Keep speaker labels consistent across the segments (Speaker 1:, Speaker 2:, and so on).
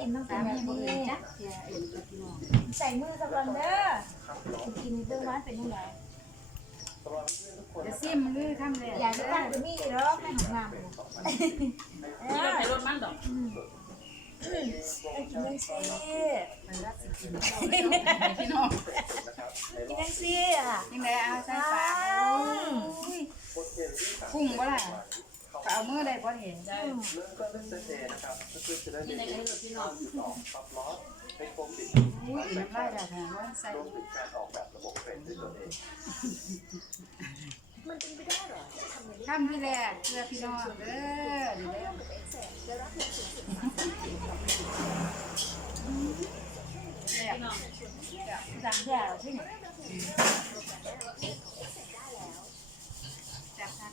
Speaker 1: นต้องเป็นแบบนี้
Speaker 2: เสียเอ็นกับพี่น้อง
Speaker 1: ใส่มือสักวันเด้อกินเบื้องวันเป็นยังไง
Speaker 2: จะซิมมือทำเลย
Speaker 1: อยากจะตั้งจะมีหรอกแม่ของงาม
Speaker 3: นี่เราใช้รถมันดอก
Speaker 1: ไปกินยังซี่
Speaker 2: มันรักสิกิน
Speaker 3: พี่น้อง
Speaker 1: กินยังซี่อ่ะ
Speaker 2: ยังไงเอาใส่ปากพุ่งบ่ล่ะเอามือได้บ่เห็น
Speaker 3: ได้
Speaker 4: เริ่มต้นด้วยเซตเอนะครับเพื่อจะได้
Speaker 3: ที่ไหนกันกับพี่น้อง
Speaker 4: ต่อปรับล้อให้ครบติด
Speaker 2: อุ้ยน้ำลายแล้วค่ะว่าใส่
Speaker 4: รวมถึงการออกแบบระบบเทรดด้วยตัวเอง
Speaker 2: ทำที่แรกเพื่อพี่น้องเด้อดีแล้ว
Speaker 3: พี่น้อง
Speaker 1: สั่งแย่ที่ไหน
Speaker 2: จับทัก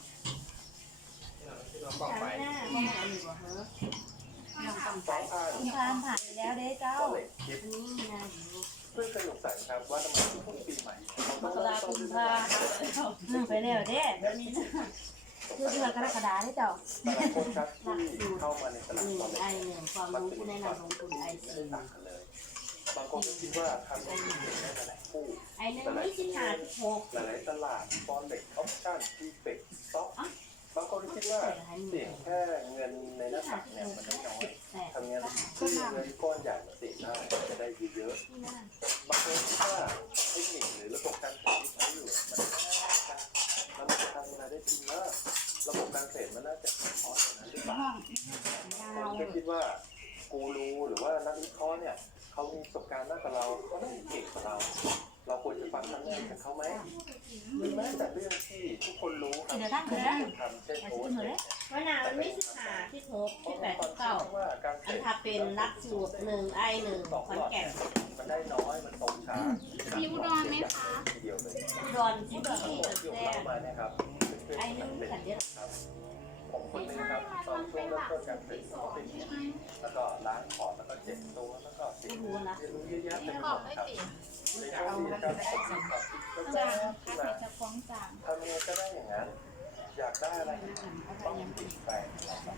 Speaker 4: ต่อไป
Speaker 2: ต้องเอาหนึ่งบ่เหรอพี่น้องต้อง
Speaker 4: สองทาง
Speaker 1: คุณพานผ่านไปแล้วเด้เจ้า
Speaker 4: ก็เลยคิด
Speaker 2: นี่ไง
Speaker 4: เพื่อสนุกสนานครับว่าทำไมทุกปีใหม่
Speaker 3: มกราคมพา
Speaker 1: ไปแล้วเด้คือเดือนกรกฎาได้เจ้า
Speaker 4: แต่ละคนครับที่เข้ามาในตลาด
Speaker 5: หนึ่
Speaker 4: ตอง น
Speaker 5: ไอ
Speaker 4: เล็ก
Speaker 5: หนึ่งความรู้ผู้แนะนำลงทุนไอ
Speaker 4: ไม่
Speaker 5: ซี
Speaker 4: ได้ต่างกันเลยบางคนก็คิดว่าทำได้เก่งได้แต่ไหนคู่
Speaker 5: ไอหนึ่ง25.6
Speaker 4: หลายๆตลาดฟอนเด็กออปชั่นที่เป็กซ็อกบางคนคิดว่าเสี่ยงแค่เงินในหน้าตักเนี่ยมันได้น้อย
Speaker 5: แต่
Speaker 4: ทำงานที่เงินก้อนใหญ่มาเสี่ยงได้จะได้เยอะๆบางคนคิดว่าเทคนิคหรือระบบการเทรดที่ใช้อยู่มันจะทำเวลาได้จริงแล้วระบบการเทรดมันน่าจะพอขนาดนั้นหรือเปล่า
Speaker 2: ห้องยา
Speaker 4: ผม
Speaker 2: ว
Speaker 4: ก็คิดว่ากูรูหรือว่านักวิเคราะห์เนี่ยเขามีประสบการณ์มากกว่าเราเขาต้องเก่งกว่าเรา เราควรจะฟังคำแนะนำจากเขาไหมหรือแม้แต่เรื่องที่ทุกคนรู้ครับที่คนทำเช่นโพสต์เนี่ย
Speaker 5: มะนาวมันไม่15ที่6ที่8ที่9
Speaker 4: ว่าการเทร
Speaker 5: อัน
Speaker 4: ด
Speaker 5: ถ้าเป็นรักสูตร1ไอ1
Speaker 4: สอง
Speaker 5: ขอน
Speaker 4: หลอด
Speaker 5: แก่
Speaker 4: เนี่
Speaker 5: น
Speaker 4: ยมันได้น้อยมันตกช้า
Speaker 3: มีอุดรไหมคะ
Speaker 4: ทีเดียวเลย
Speaker 5: ดอนที่
Speaker 4: ทั้งห
Speaker 5: ที่
Speaker 4: มดที่ผม
Speaker 5: แซ่
Speaker 4: เล่ามาเนี่ยครับเพื่อนๆมันเป็นครับผมคนนึงครับตอนช่วงเริ่มต้นการเทรดผมก็เป็นอย่างนี้แล้วก็ล้างพอร์ตแล้วก็เจ็บตัวแล้วก็เสียเรียนรู้เยอะแยะเต็มไปหมดครับในช่วงที่การผมมีความคิดก็จะขึ้นมา
Speaker 1: จะฟ้องจาง
Speaker 4: ทำยังไงก็ได้อย่างนั้น อยากได้อะไรต้องเปลี่ยนแปลงนะครับ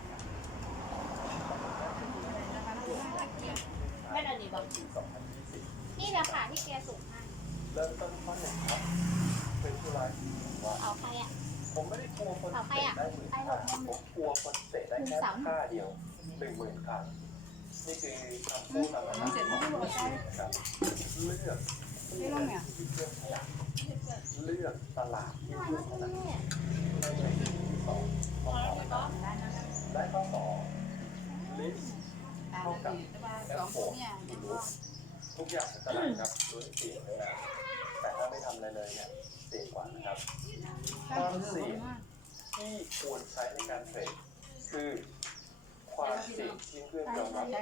Speaker 5: แม่นอันนี้บอก
Speaker 4: ปี2020
Speaker 6: นี่แหละค่ะที่แกส่งให้
Speaker 4: เริ่มต้นข้อหนึ่งครับเป็นผู้ร้ายว่า
Speaker 6: เอาใครอ่ะ
Speaker 4: ผมไม่ได้กลัวคนเตะได้10,000 ครั้งผมกลัวคนเตะได้แค่ท่าเดียว10,000 ครั้งนี่คือคำพูดตามนั้นนะครับเลือกที่เลือกขยันเลือกตลาดที่เลือกขนาดไม่ใช่ที่สองข้อสองและข้อสองลิสต์
Speaker 2: ตา
Speaker 4: เท่ากับ
Speaker 2: ดีแต่ว่า
Speaker 4: และ
Speaker 2: สอง
Speaker 4: โฟ
Speaker 2: คน
Speaker 4: ก
Speaker 2: เนี่ย
Speaker 4: ที่รู้ทุกอย่างในตลาดครับล้วนเสี่ยงทั้งนั้นแต่ถ้าไม่ทำอะไรเลยเนี่ยเสี่ยงกว่านะครับ ความเสี่ยงที่ควรใช้ในการเทรดคือความเสี่ยงที่เพื่อนยอมรับ